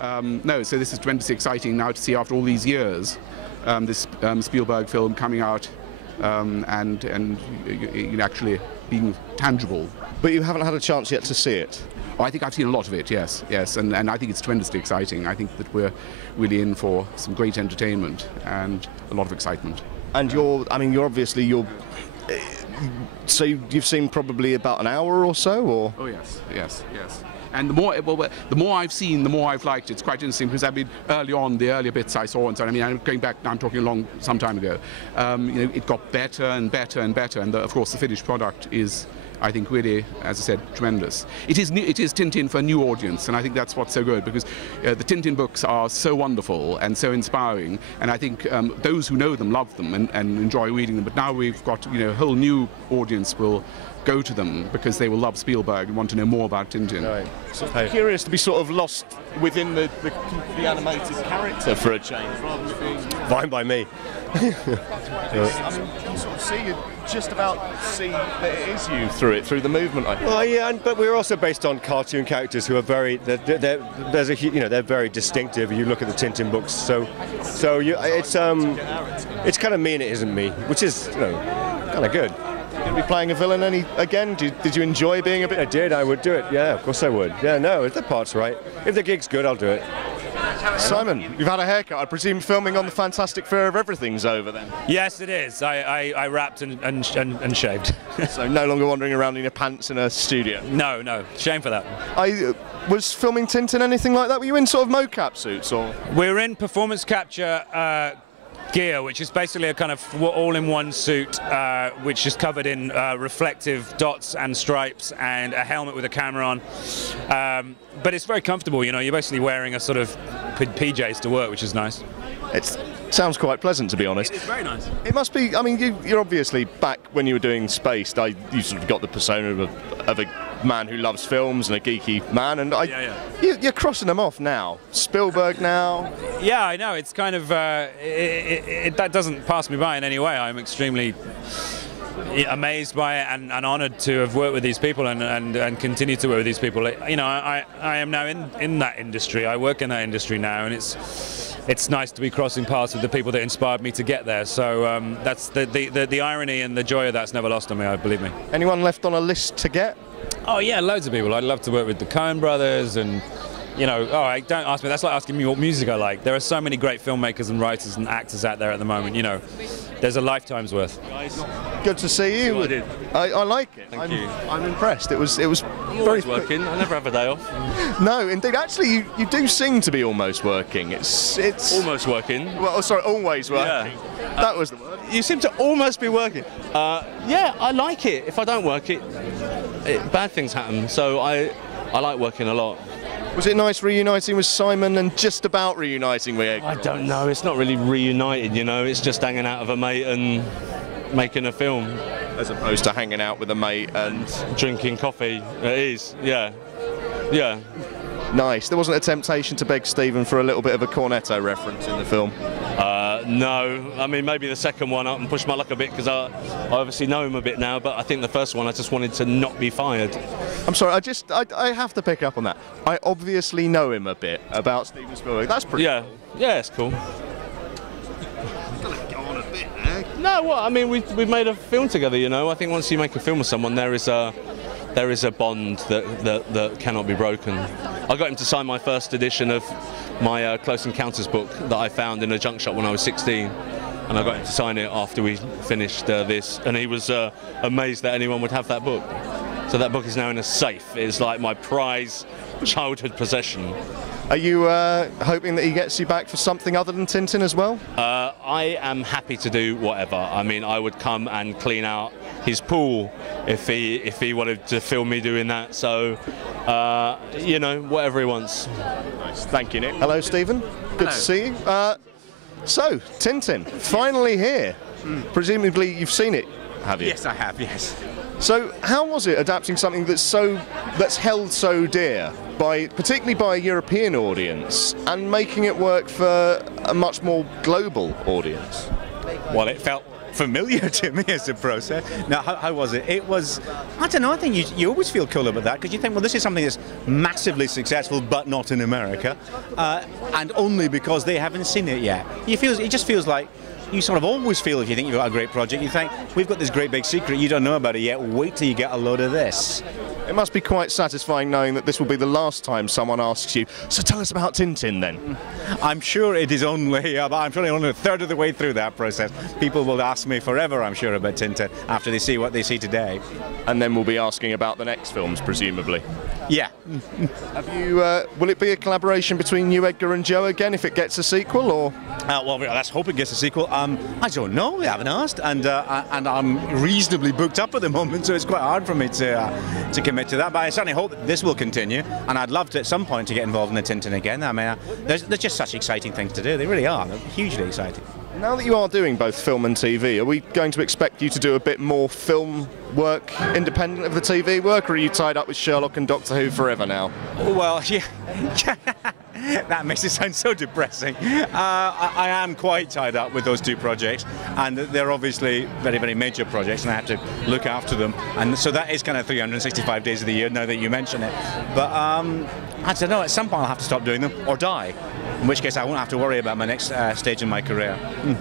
no, so this is tremendously exciting now to see after all these years this Spielberg film coming out and actually being tangible. But you haven't had a chance yet to see it? Oh, I think I've seen a lot of it, yes, and I think it's tremendously exciting. I think that we're really in for some great entertainment and a lot of excitement. And you're so you've seen probably about an hour or so, or? Oh yes. And the more I've seen, the more I've liked it. It's quite interesting because I mean, early on, the earlier bits I saw, and so I mean, I'm going back. I'm talking some time ago. It got better and better and better, and of course, the finished product is, I think, really, as I said, tremendous. It is Tintin for a new audience, and I think that's what's so good, because the Tintin books are so wonderful and so inspiring, and I think those who know them love them and enjoy reading them. But now we've got, a whole new audience will go to them because they will love Spielberg and want to know more about Tintin. Right. So curious to be sort of lost within the animated character for a change, rather than being... Fine by me. I mean, you can sort of see, you just about see that it is you through the movement, I think. Well, yeah, but we're also based on cartoon characters who are very, they're very distinctive. You look at the Tintin books, so it's kind of me and it isn't me, which is kind of good. Going to be playing a villain again? Did you enjoy being a bit? I did. I would do it. Yeah, of course I would. Yeah, no, if the part's right, if the gig's good, I'll do it. Simon, you've had a haircut. I presume filming on the Fantastic Fear of Everything's over then? Yes, it is. I wrapped and shaved. So no longer wandering around in your pants in a studio? No. Shame for that. Was filming Tintin anything like that? Were you in sort of mocap suits, or? We're in performance capture gear, which is basically a kind of all-in-one suit, which is covered in reflective dots and stripes and a helmet with a camera on. But it's very comfortable, you're basically wearing a sort of PJs to work, which is nice. It sounds quite pleasant, to be honest. It's very nice. It must be, I mean, you're obviously, back when you were doing Spaced, you sort of got the persona of a man who loves films and a geeky man, and you're crossing them off now. Spielberg now. Yeah, I know. It's kind of that doesn't pass me by in any way. I'm extremely amazed by it and honoured to have worked with these people and continue to work with these people. I am now in that industry. I work in that industry now, and it's nice to be crossing paths with the people that inspired me to get there. So that's the irony and the joy of that's never lost on me, I believe me. Anyone left on a list to get? Oh yeah, loads of people. I'd love to work with the Coen brothers, and don't ask me. That's like asking me what music I like. There are so many great filmmakers and writers and actors out there at the moment. There's a lifetime's worth. Good to see you. I did. I like it. Thank you. I'm impressed. It was I'm always working. I never have a day off. No, indeed. Actually, you do seem to be almost working. It's almost working. Well, sorry, always working. Yeah. That was the word. You seem to almost be working. Yeah, I like it. If I don't work it, bad things happen. So I like working a lot. Was it nice reuniting with Simon and just about reuniting with HeyUGuys? I don't know. It's not really reunited, It's just hanging out with a mate and making a film. As opposed to hanging out with a mate and drinking coffee. It is, yeah. Yeah. Nice. There wasn't a temptation to beg Steven for a little bit of a Cornetto reference in the film? No. I mean, maybe the second one I can push my luck a bit because I obviously know him a bit now, but I think the first one I just wanted to not be fired. I'm sorry, I have to pick up on that. I obviously know him a bit about Steven Spielberg. That's pretty cool. Yeah, it's cool. Go on a bit, eh? No, well, I mean, we've made a film together, I think once you make a film with someone, there is a bond that cannot be broken. I got him to sign my first edition of my Close Encounters book that I found in a junk shop when I was 16, and I got him to sign it after we finished this, and he was amazed that anyone would have that book. So that book is now in a safe. It's like my prize childhood possession. Are you hoping that he gets you back for something other than Tintin as well? I am happy to do whatever. I mean, I would come and clean out his pool if he wanted to film me doing that. So, whatever he wants. Nice. Thank you, Nick. Hello, Steven. Good to see you. So, Tintin, finally here. Presumably you've seen it, have you? Yes, I have. Yes. So, how was it adapting something that's held so dear, particularly by a European audience, and making it work for a much more global audience? Well, it felt familiar to me as a process. Now, how was it? It was, I don't know, I think you always feel cool about that, because you think, well, this is something that's massively successful, but not in America, and only because they haven't seen it yet. It just feels like, you sort of always feel, if you think you've got a great project, you think, we've got this great big secret, you don't know about it yet, wait till you get a load of this. It must be quite satisfying knowing that this will be the last time someone asks you, so tell us about Tintin then. I'm sure it is only, I'm sure only a third of the way through that process. People will ask me forever, I'm sure, about Tintin after they see what they see today. And then we'll be asking about the next films, presumably. Yeah. Have you, will it be a collaboration between you, Edgar, and Joe again if it gets a sequel, or? Well, let's hope it gets a sequel. I don't know, we haven't asked, and I'm reasonably booked up at the moment, so it's quite hard for me to commit to that, but I certainly hope that this will continue, and I'd love to at some point to get involved in the Tintin again. I mean, there's just such exciting things to do, they really are, they're hugely exciting. Now that you are doing both film and TV, are we going to expect you to do a bit more film work independent of the TV work, or are you tied up with Sherlock and Doctor Who forever now? Well, yeah. That makes it sound so depressing. I am quite tied up with those two projects, and they're obviously very, very major projects, and I have to look after them. And so that is kind of 365 days of the year, now that you mention it. But I don't know, at some point I'll have to stop doing them, or die. In which case I won't have to worry about my next stage in my career.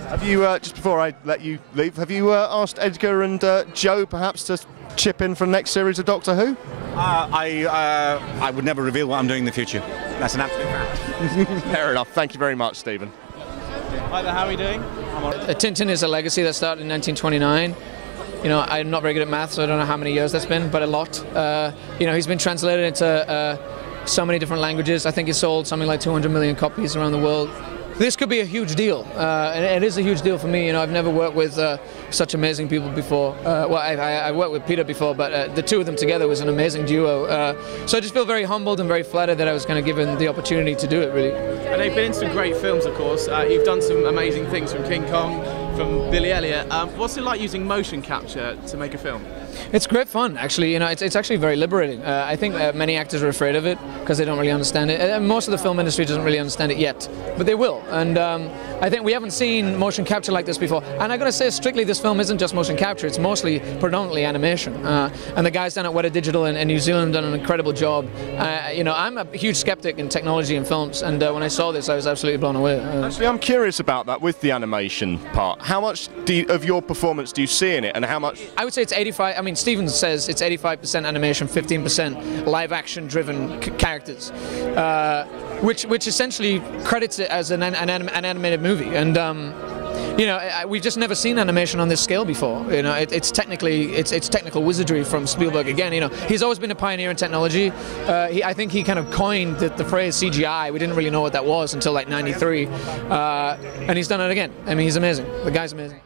Have you, just before I let you leave, have you asked Edgar and Joe perhaps to chip in for the next series of Doctor Who? I would never reveal what I'm doing in the future. That's an absolute fact. Fair enough. Thank you very much, Stephen. Hi there, how are we doing? Tintin is a legacy that started in 1929. You know, I'm not very good at math, so I don't know how many years that's been, but a lot. You know, he's been translated into so many different languages. I think he sold something like 200 million copies around the world. This could be a huge deal, and it is a huge deal for me. You know, I've never worked with such amazing people before. Well, I worked with Peter before, but the two of them together was an amazing duo. So I just feel very humbled and very flattered that I was kind of given the opportunity to do it, really. And they've been in some great films, of course. You've done some amazing things, from King Kong, from Billy Elliot. What's it like using motion capture to make a film? It's great fun, actually. You know, it's actually very liberating. I think many actors are afraid of it because they don't really understand it. Most of the film industry doesn't really understand it yet, but they will. And I think we haven't seen motion capture like this before. And I got to say, strictly, this film isn't just motion capture. It's mostly, predominantly animation. And the guys down at Weta Digital in New Zealand have done an incredible job. You know, I'm a huge skeptic in technology and films, and when I saw this, I was absolutely blown away. Actually, I'm curious about that with the animation part. How much of your performance do you see in it, and how much? I would say it's 85. I mean, Steven says it's 85% animation, 15% live-action driven characters, which essentially credits it as an animated movie. And you know, we've just never seen animation on this scale before. You know, it's technical wizardry from Spielberg again. You know, he's always been a pioneer in technology. I think he kind of coined the phrase CGI. We didn't really know what that was until like '93, and he's done it again. I mean, he's amazing. The guy's amazing.